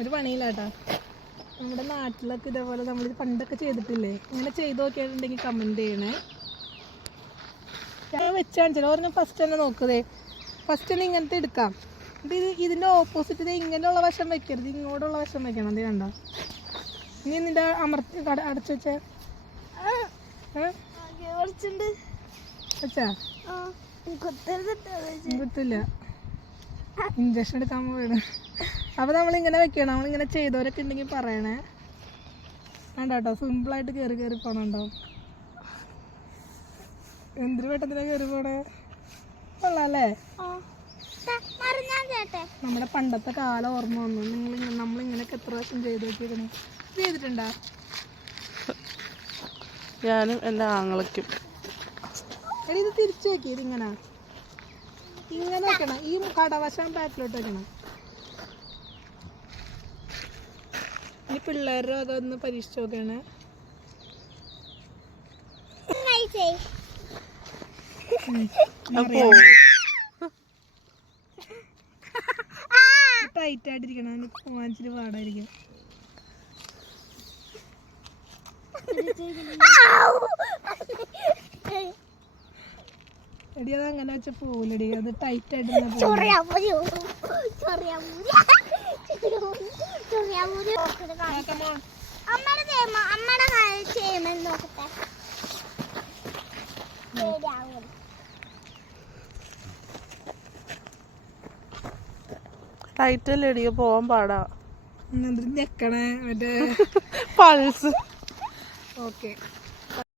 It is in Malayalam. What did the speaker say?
ഒരു പണിയില്ലാട്ടാ. നമ്മുടെ നാട്ടിലൊക്കെ ഇതേപോലെ നമ്മൾ പണ്ടൊക്കെ ചെയ്തിട്ടില്ലേ? ഇങ്ങനെ ചെയ്ത് നോക്കിയിട്ടുണ്ടെങ്കിൽ കമൻറ്റ് ചെയ്യണേ. ഞാൻ വെച്ചാൽ ഒരെണ്ണം ഫസ്റ്റ് തന്നെ നോക്കുന്നേ. ഫസ്റ്റ് തന്നെ ഇങ്ങനത്തെ എടുക്കാം. ഇതിൻ്റെ ഓപ്പോസിറ്റ് ഇങ്ങനെയുള്ള വശം വെക്കരുത്, ഇങ്ങോട്ടുള്ള വശം വെക്കണം. അത് കണ്ടോ? ഇനി നിന്റെ അടച്ചു വെച്ചേ വെച്ചാ കുത്തില്ല, ഇഞ്ചക്ഷൻ എടുക്കാൻ പോവാണ്. അപ്പോൾ നമ്മളിങ്ങനെ വെക്കണം. നമ്മളിങ്ങനെ ചെയ്തവരൊക്കെ ഉണ്ടെങ്കിൽ പറയണേ. വേണ്ടാട്ടോ, സിമ്പിളായിട്ട് കയറി കയറി പോകണുണ്ടോ? എന്തൊരു പെട്ടെന്ന് കയറി പോണേ. കൊള്ളാല്ലേ? നമ്മുടെ പണ്ടത്തെ കാലം ഓർമ്മ വന്നു. നമ്മളിങ്ങനെയൊക്കെ എത്ര പ്രാവശ്യം ചെയ്ത് നോക്കിയേക്കണേ. ചെയ്തിട്ടുണ്ടോ? ഞാനും എൻ്റെ ആങ്ങളയ്ക്കും. എടി ഇത് തിരിച്ചു വെക്കി. ഇതിങ്ങനെ ഇങ്ങനെ വെക്കണം. ഈ കടവശം ബാക്കിലോട്ട് വെക്കണം. ഈ പിള്ളേരുടെ അതൊന്ന് പരീക്ഷിച്ച് നോക്കണേ. ടൈറ്റ് ആയിട്ടിരിക്കണം. പോവാനിച്ചിരി പാടായിരിക്കും. എടി അത് അങ്ങനെ വെച്ച പോവില്ലടി, അത് ടൈറ്റ് ആയിട്ട് ടൈറ്റല്ലേ പോവാൻ പാടാ. ഞെക്കണേ മറ്റേ പൾസ്. ഓക്കെ.